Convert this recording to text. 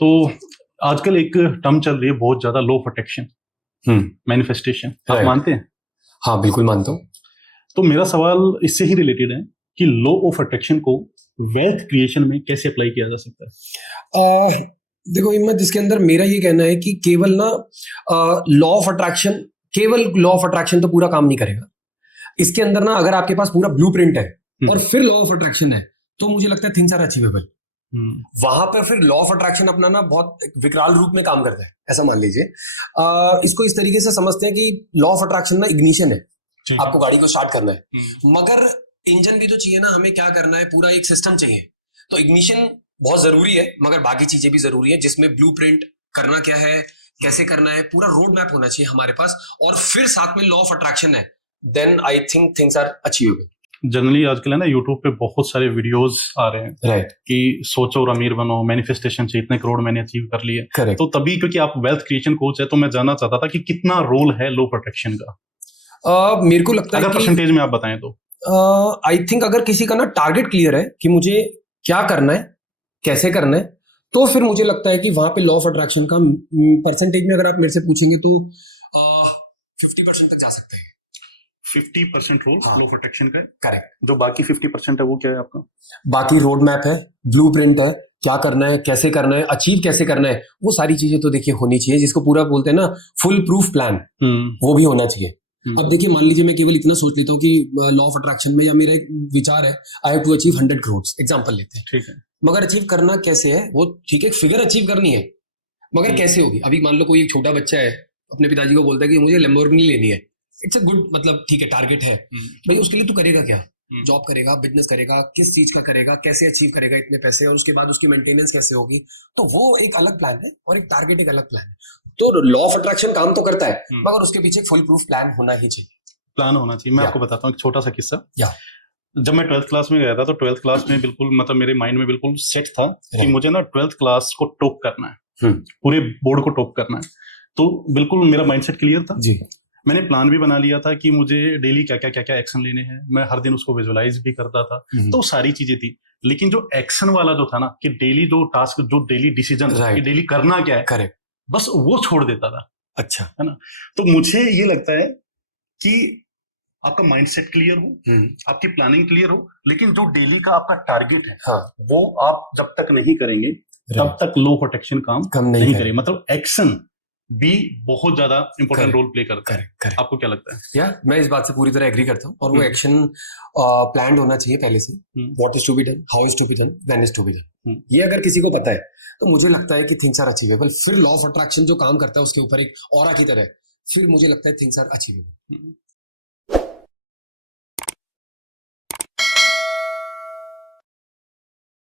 तो आजकल एक टर्म चल रही है बहुत ज्यादा, लॉ ऑफ अट्रैक्शन, मैनिफेस्टेशन। आप Right. मानते हैं? हाँ बिल्कुल मानता हूँ। तो मेरा सवाल इससे ही रिलेटेड है कि लॉ ऑफ अट्रैक्शन को वेल्थ क्रिएशन में कैसे अप्लाई किया जा सकता है? देखो हिम्मत, इसके अंदर मेरा ये कहना है कि केवल ना लॉ ऑफ अट्रैक्शन, केवल लॉ ऑफ अट्रैक्शन तो पूरा काम नहीं करेगा। इसके अंदर ना अगर आपके पास पूरा ब्लूप्रिंट है और फिर लॉ ऑफ अट्रैक्शन है, तो मुझे लगता है थिंग्स आर अचीवेबल। वहां पर फिर लॉ ऑफ अट्रैक्शन अपना ना बहुत एक विकराल रूप में काम करता है, ऐसा मान लीजिए। इसको इस तरीके से समझते हैं कि लॉ ऑफ अट्रैक्शन ना इग्निशन है, आपको गाड़ी को स्टार्ट करना है, मगर इंजन भी तो चाहिए ना, हमें क्या करना है, पूरा एक सिस्टम चाहिए। तो इग्निशन बहुत जरूरी है, मगर बाकी चीजें भी जरूरी है, जिसमें ब्लूप्रिंट करना क्या है, कैसे करना है, पूरा रोड मैप होना चाहिए हमारे पास, और फिर साथ में लॉ ऑफ अट्रैक्शन है, then I think things are achievable. Generally आजकल है ना, यूट्यूब पे बहुत सारे वीडियोस आ रहे हैं राइट कि सोचो और अमीर बनो, मैनिफेस्टेशन से इतने करोड़ मैंने अचीव कर लिए। करेक्ट। तो तभी, क्योंकि आप वेल्थ क्रिएशन कोच है, तो मैं जानना चाहता था कि कितना रोल है लॉ ऑफ अट्रैक्शन का। मेरे को लगता है अगर कि परसेंटेज में आप बताएं तो। आई थिंक अगर किसी का ना टारगेट क्लियर है कि मुझे क्या करना है, कैसे करना है, तो फिर मुझे लगता है कि वहां पे लॉ ऑफ अट्रैक्शन का परसेंटेज में अगर आप मेरे से पूछेंगे तो 50% तक जा सकते हैं। 50% रोल हाँ। लॉ ऑफ अट्रैक्शन का है। करेक्ट। जो बाकी 50% है वो क्या है आपका? बाकी रोड मैप है, ब्लूप्रिंट है, क्या करना है, कैसे करना है, अचीव कैसे करना है, वो सारी चीजें तो देखिए होनी चाहिए, जिसको पूरा बोलते हैं ना फुल प्रूफ प्लान, वो भी होना चाहिए। अब देखिए, मान लीजिए मैं केवल इतना सोच लेता हूँ कि लॉ ऑफ अट्रैक्शन में, या मेरा एक विचार है, I have to achieve 100 crore, example लेते हैं, ठीक है। मगर अचीव करना कैसे है वो ठीक है, फिगर अचीव करनी है, मगर कैसे होगी? अभी मान लो कोई एक छोटा बच्चा है, अपने पिताजी को बोलता है कि मुझे लैम्बोर्गिनी लेनी है, इट्स अ गुड, मतलब ठीक है, टारगेट है भाई, उसके लिए तू करेगा क्या? जॉब करेगा, बिजनेस करेगा, किस चीज का करेगा, कैसे अचीव करेगा इतने पैसे, और उसके बाद उसकी मेंटेनेंस कैसे होगी, तो वो एक अलग प्लान है, और एक टारगेट एक अलग प्लान है। तो लॉ ऑफ अट्रैक्शन काम तो करता है, मगर उसके पीछे फुल प्रूफ प्लान होना ही चाहिए। प्लान होना चाहिए। मैं आपको बताता हूँ एक छोटा सा किस्सा। या जब मैं 12th क्लास में गया था, तो 12th क्लास में बिल्कुल, मतलब मेरे माइंड में बिल्कुल सेट था कि मुझे ना 12th क्लास को टॉप करना है, पूरे बोर्ड को टॉप करना है। तो बिल्कुल मेरा माइंडसेट क्लियर था जी। मैंने प्लान भी बना लिया था कि मुझे डेली क्या क्या क्या क्या एक्शन लेने हैं, मैं हर दिन उसको विजुअलाइज भी करता था। तो सारी चीजें थी, लेकिन जो एक्शन वाला जो था ना, कि डेली जो टास्क, जो डेली डिसीजन, कि डेली करना क्या है, करेक्ट, बस वो छोड़ देता था। अच्छा है ना? तो मुझे ये लगता है कि आपका माइंडसेट क्लियर हो, आपकी प्लानिंग क्लियर हो, लेकिन जो डेली का आपका टारगेट है, हाँ, वो आप जब तक नहीं करेंगे तब तक लॉ ऑफ अट्रैक्शन काम नहीं करेगा। मतलब एक्शन भी बहुत ज्यादा इंपॉर्टेंट रोल प्ले करता है। आपको क्या लगता है? या मैं इस बात से पूरी तरह एग्री करता हूँ, और वो एक्शन प्लान्ड होना चाहिए पहले से। What is to be done, how is to be done, when is to be done, ये अगर किसी को पता है, तो मुझे लगता है कि थिंग्स आर अचीवेबल। फिर लॉ ऑफ अट्रैक्शन जो काम करता है उसके ऊपर एक ऑरा की तरह, फिर मुझे लगता है थिंग्स आर अचीवेबल।